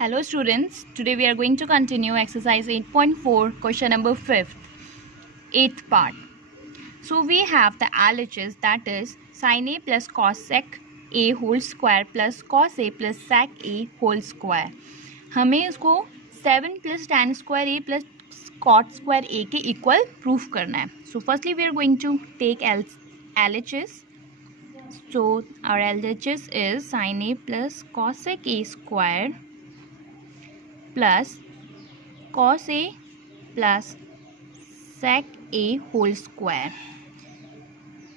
Hello students, today we are going to continue exercise 8.4 question number 5th, 8th part. So we have the LHS, that is sin A plus cosec A whole square plus cos A plus sec A whole square. हमें इसको 7 plus tan square A plus cot square A के equal proof करना है. So firstly we are going to take LHS. So our LHS is sin A plus cosec A square plus cos A plus sec A whole square.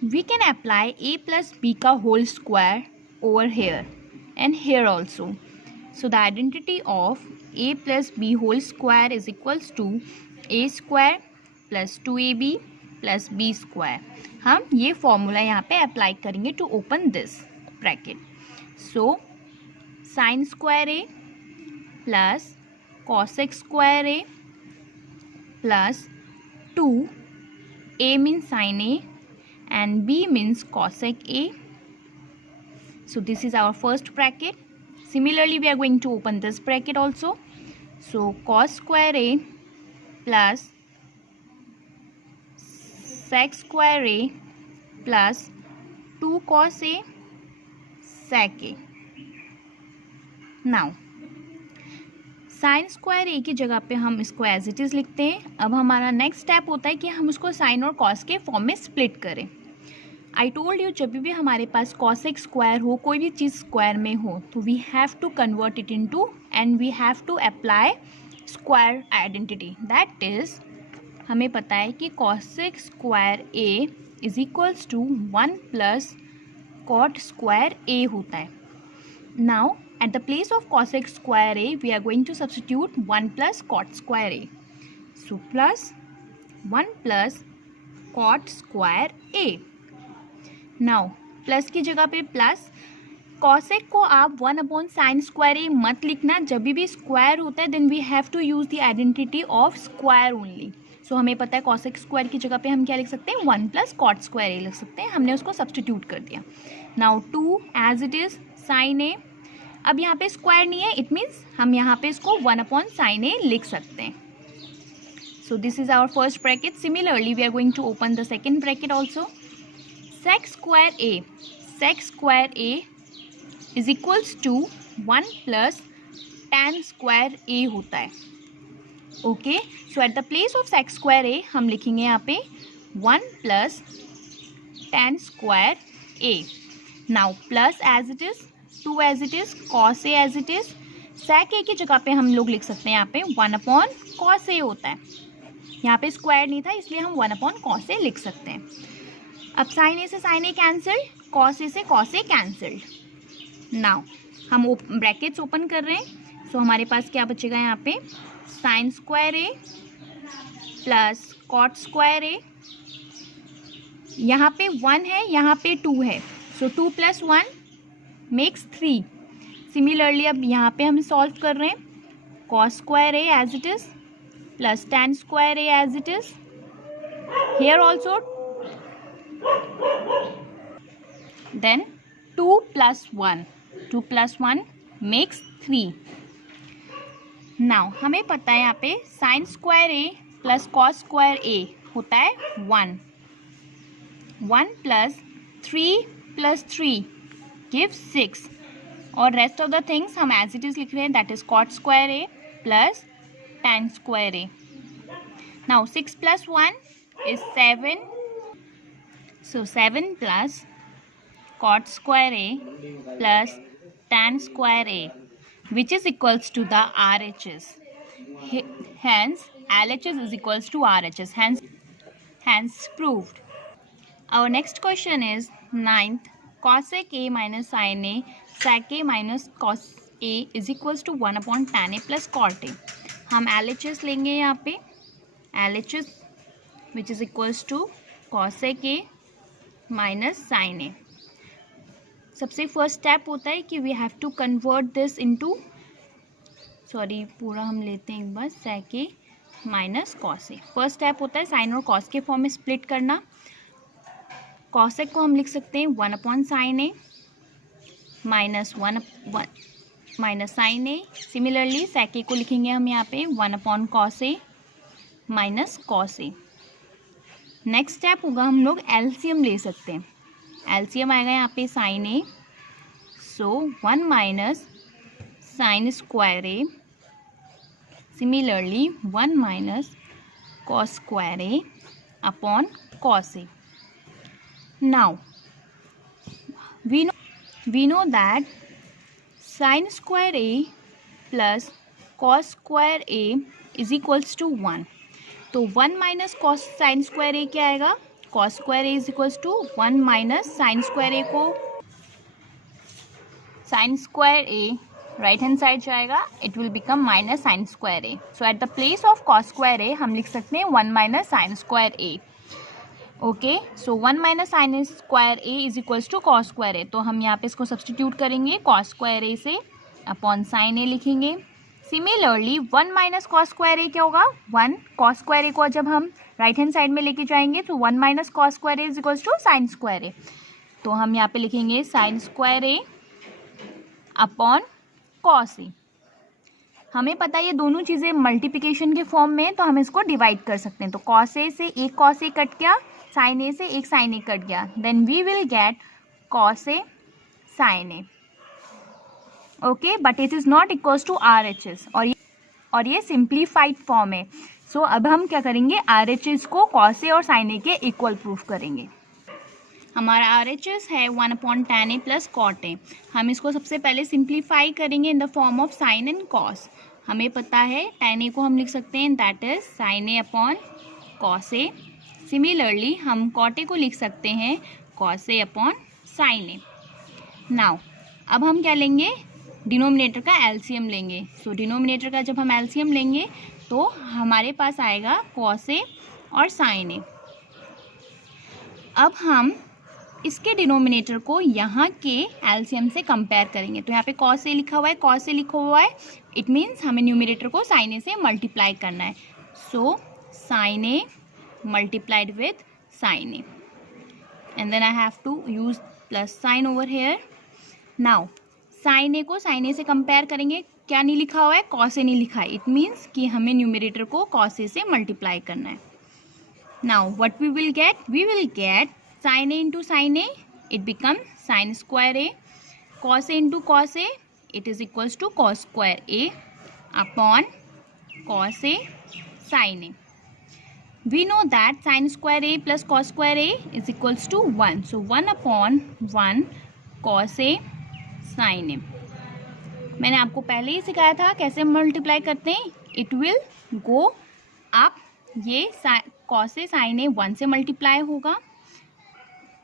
We can apply A plus B का whole square over here and here also. So the identity of A plus B whole square is equals to A square plus 2AB plus B square. हम ये formula यहाँ पे apply करेंगे to open this bracket. So sine square A plus cosec square A plus 2 A means sin A and B means cosec A. So this is our first bracket. Similarly we are going to open this bracket also. So cos square A plus sec square A plus 2 cos A sec A. Now sine square A की जगह पे हम इसको as it is लिखते हैं. अब हमारा next step होता है कि हम उसको साइन और कॉस के फॉर्म में स्प्लिट करें. आई टोल्ड यू जब भी हमारे पास कॉसेक स्क्वायर हो, कोई भी चीज़ स्क्वायर में हो, तो we have to convert it into and we have to apply square identity. That is हमें पता है कि cosec square A is equals to 1 plus cot square A होता है. Now at the place of cosec square A, we are going to substitute 1 plus cot square A. So plus 1 plus cot square A. Now plus की जगह पे plus cosec को आप 1 upon sin square A मत लिखना. जब भी square होता है then we have to use the identity of square only. So हमें पता है cosec square की जगह पे हम क्या लिख सकते हैं, 1 plus cot square A लिख सकते हैं. हमने उसको substitute कर दिया. Now 2 as it is sin A. अब यहाँ पे स्क्वायर नहीं है, इट मीन्स हम यहाँ पे इसको 1 अपॉन साइन ए लिख सकते हैं. So this is our first bracket. Similarly we are going to open the second bracket also. Sec square A is equals to 1 plus tan square A होता है. Okay, so at the place of sec square A हम लिखेंगे यहाँ पे 1 plus tan square A. Now plus as it is, 2 as it is, cos A as it is. sec A की जगह पे हम लोग लिख सकते हैं यहाँ पे 1 अपॉन कॉस ए होता है. यहाँ पे स्क्वायर नहीं था इसलिए हम 1 अपॉन कॉस ए लिख सकते हैं. अब साइन ए से sign A cancelled, cos A से कॉस ए कैंसल्ड. नाउ हम ब्रैकेट्स ओपन कर रहे हैं. सो हमारे पास क्या बचेगा यहाँ पे, sine square A plus cot square ए. यहाँ पे 1 है, यहाँ पे 2 है. सो 2 प्लस 1 मेक्स 3. सिमिलरली अब यहाँ पे हम सॉल्व कर रहे हैं. Cos square A as it is plus tan square A as it is. Here also then 2 plus 1 makes 3. Now हमें पता है यहाँ पे sine square A plus cos square A होता है 1. 1 प्लस 3 प्लस 3 gives 6 और रेस्ट ऑफ द थिंग्स हम as it is लिख रहे हैं. That is cot square A plus tan square A. Now 6 plus 1 is 7. So 7 plus cot square A plus tan square A which is equals to the RHS. Hence LHS is equals to RHS. Hence proved. Our next question is 9th. cosec A minus sin A sec A minus cos A is equals to 1 upon tan A plus cot A. हम LHS लेंगे यहाँ पे. LHS which is equals to cosec A minus sin A. सबसे first step होता है कि we have to convert this into, sorry पूरा हम लेते हैं एक बार, sec A minus cos A. First step होता है साइन और कॉस के फॉर्म में स्प्लिट करना. कॉसेक को हम लिख सकते हैं 1 अपॉन साइन ए माइनस 1 माइनस साइन ए। सिमिलरली सेक ए को लिखेंगे हम यहाँ पे 1 upon cos A minus cos A. Next step होगा हम लोग एलसीएम ले सकते हैं। एलसीएम आएगा यहाँ पे sine A, so 1 minus sine square A. Similarly 1 minus cos square A upon cos A. Now we know that sin square a plus cos square a is equals to 1. तो 1 minus cos sine square A क्या आएगा, cos square A is equals to 1 minus sine square A को sine square A right hand side जाएगा, it will become minus sine square A. So at the place of cos square A हम लिख सकते हैं 1 minus sine square A. Okay, so 1 minus sine square A is equals to cos square A. तो हम यहाँ पे इसको substitute करेंगे कॉस स्क्वायर ए से, अपॉन साइन ए लिखेंगे। Similarly 1 minus cos square A क्या होगा, 1 कॉस स्क्वायर ए को जब हम राइट हैंड साइड में लेके जाएंगे तो 1 minus cos square A is equals to sine square A. तो हम यहाँ पे लिखेंगे sine square A upon cos A. हमें पता है ये दोनों चीज़ें मल्टीप्लिकेशन के फॉर्म में, तो हम इसको डिवाइड कर सकते हैं। तो कॉस ए से एक कॉस ए कट गया, साइन ए से एक साइन ए कट गया, then we will get cos A sine A. Okay, but it is not equals to R H S, और ये सिंप्लीफाइड फॉर्म है। सो अब हम क्या करेंगे, आर एच एस को कॉस ए और साइन ए के इक्वल प्रूफ करेंगे। हमारा आर एच एस है 1 upon tan A plus cot A. हम इसको सबसे पहले सिंप्लीफाई करेंगे in the form of sine and cos. हमें पता है tan ए को हम लिख सकते हैं that is sine A upon cos A. Similarly हम कॉट ए को लिख सकते हैं cos A upon sign A. Now अब हम क्या लेंगे, डिनोमिनेटर का एलसीएम लेंगे। सो डिनोमिनेटर का जब हम एलसीएम लेंगे तो हमारे पास आएगा कॉस ए और साइन ए। अब हम इसके डिनोमिनेटर को यहाँ के एलसीएम से कंपेयर करेंगे। तो यहाँ पे कॉस ए लिखा हुआ है, कॉस ए लिखा हुआ है, इट मीन्स हमें न्यूमिनेटर को साइन ए से मल्टीप्लाई करना है। So sine A multiplied with sine A, and then I have to use plus sign over here. Now sine A को साइन ए से कंपेयर करेंगे, क्या नहीं लिखा हुआ है, कॉस ए नहीं लिखा है, इट मीन्स कि हमें न्यूमिनेटर को कॉस ए से मल्टीप्लाई करना है। Now what we will get sin a into sin a, it becomes sin square a. Cos a into cos a, it is equals to cos square a upon cos a sin a. We know that sin square a plus cos square a is equals to 1. So 1 upon 1 cos a sin a. मैंने आपको पहले ही सिखाया था कैसे multiply करते हैं। It will go up, ये cos a sin a 1 से मल्टीप्लाई होगा,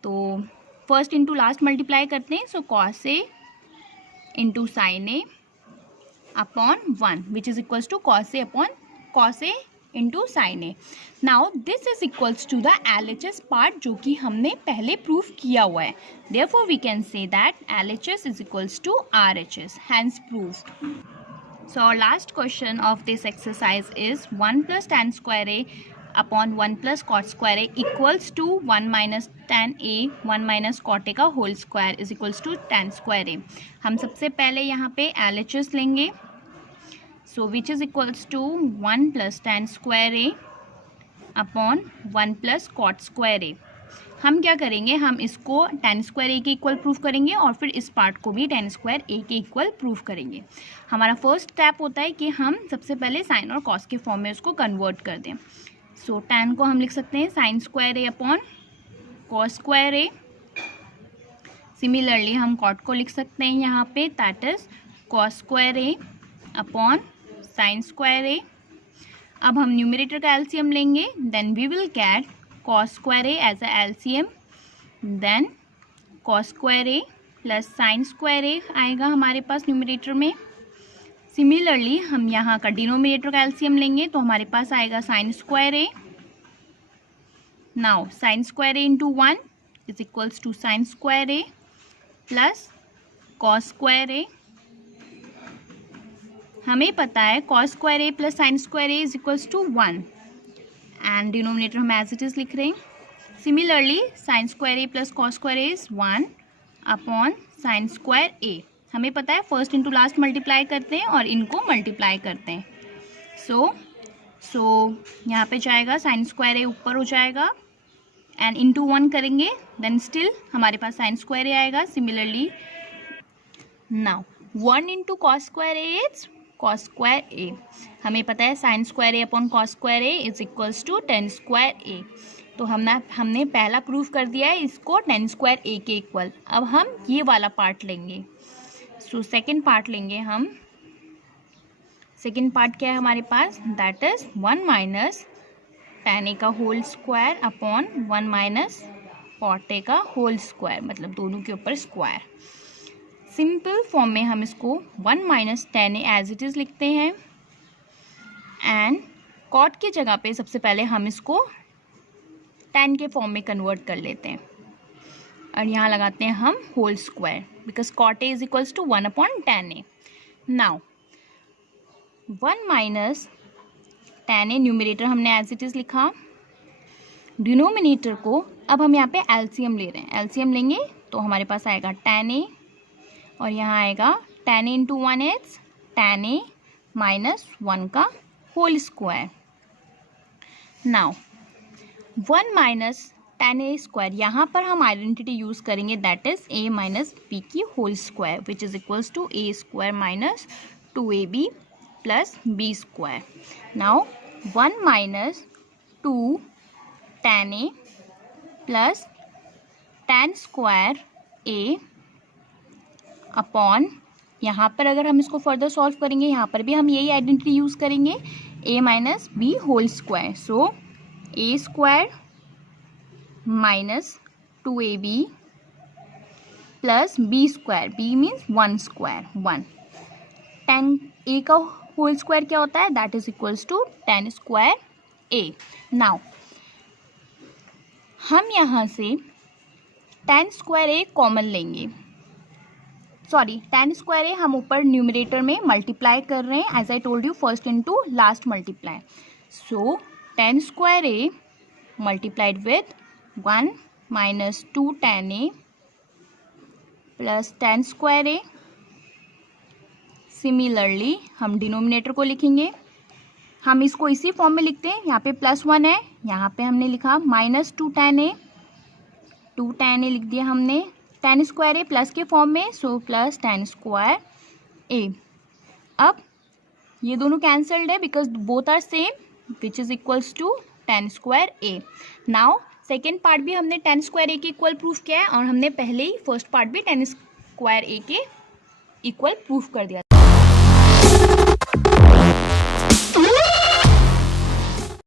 तो फर्स्ट इंटू लास्ट मल्टीप्लाई करते हैं। So cos A into sine A upon 1 which is equals to cos A upon cos A into sine A. Now this is equals to the LHS part जो कि हमने पहले proof किया हुआ है। Therefore we can say that LHS is equals to RHS, hence proved. So our last question of this exercise is 1 plus tan square a upon 1 plus cot square a equals to 1 minus tan a 1 minus cot a का whole square is equals to tan square a। हम सबसे पहले यहाँ पे LHS लेंगे, so which is equals to 1 plus tan square a upon 1 plus cot square a। हम क्या करेंगे, हम इसको tan स्क्वायर ए के इक्वल प्रूफ करेंगे और फिर इस पार्ट को भी tan स्क्वायर ए के इक्वल प्रूफ करेंगे। हमारा फर्स्ट स्टेप होता है कि हम सबसे पहले साइन और कॉस के फॉर्म में उसको कन्वर्ट कर दें। सो tan को हम लिख सकते हैं sine square A upon cos square A. Similarly हम कॉट को लिख सकते हैं यहाँ पे that is cos square A upon sine square A. अब हम न्यूमरेटर का एलसीएम लेंगे, then we will get cos square a as a LCM, then cos square a plus sin square a आएगा हमारे पास न्यूमरेटर में। सिमिलरली हम यहाँ का डिनोमिनेटर का LCM लेंगे तो हमारे पास आएगा sin square a। Now sin square a into 1 is equals to sin square a plus cos square a। हमें पता है cos square a plus sin square a is equals to 1 and denominator हम as it is लिख रहे हैं। Similarly sine square A plus cos square A is 1 upon sine square A. हमें पता है फर्स्ट इंटू लास्ट मल्टीप्लाई करते हैं और इनको मल्टीप्लाई करते हैं। सो यहाँ पे जाएगा साइन स्क्वायर ए ऊपर हो जाएगा एंड इंटू 1 करेंगे, देन स्टिल हमारे पास साइन स्क्वायर ए आएगा। Similarly now 1 into cos square A is cos square A. हमें पता है sine square A upon cos square A is equals to tan square A. तो हमने पहला प्रूफ कर दिया है इसको टेन स्क्वायर ए के इक्वल। अब हम ये वाला पार्ट लेंगे। सो सेकेंड पार्ट लेंगे हम। सेकेंड पार्ट क्या है हमारे पास, that is 1 minus tan A का whole square upon 1 minus cot A का होल स्क्वायर, मतलब दोनों के ऊपर स्क्वायर। सिंपल फॉर्म में हम इसको 1 minus tan A as it is लिखते हैं एंड कॉट की जगह पे सबसे पहले हम इसको टेन के फॉर्म में कन्वर्ट कर लेते हैं और यहाँ लगाते हैं हम whole square because cot A is equals to 1 upon tan A. Now 1 minus tan A numerator हमने एज इट इज़ लिखा। डिनोमिनेटर को अब हम यहाँ पे एलसीएम ले रहे हैं। एलसीएम लेंगे तो हमारे पास आएगा टेन ए और यहाँ आएगा tan A into 1 is tan A minus 1 का whole square. Now 1 minus tan A square, यहाँ पर हम आइडेंटिटी यूज़ करेंगे that is A minus B की whole square which is equals to A square minus 2ab plus B square. Now 1 minus 2 tan A plus tan square A upon, यहाँ पर अगर हम इसको फर्दर सॉल्व करेंगे यहाँ पर भी हम यही आइडेंटिटी यूज़ करेंगे a minus B whole square. So A square minus 2ab plus B square, B means 1 square 1। Tan A का होल स्क्वायर क्या होता है, that is equals to tan square A. Now हम यहाँ से टेन स्क्वायर ए कॉमन लेंगे, sorry tan square A हम ऊपर न्यूमरेटर में मल्टीप्लाई कर रहे हैं as I told you first into last multiply. So ten square A multiplied with 1 minus 2 tan A plus tan square A. Similarly हम denominator को लिखेंगे, हम इसको इसी फॉर्म में लिखते हैं। यहाँ पे +1 है, यहाँ पे हमने लिखा minus 2 tan A, 2 tan A लिख दिया हमने टेन स्क्वायर ए प्लस के फॉर्म में, so plus tan square A. अब ये दोनों कैंसल्ड है because both are same which is equals to tan square A. Now second part भी हमने टेन स्क्वायर ए के इक्वल प्रूफ किया है और हमने पहले ही फर्स्ट पार्ट भी टेन स्क्वायर ए के इक्वल प्रूफ कर दिया।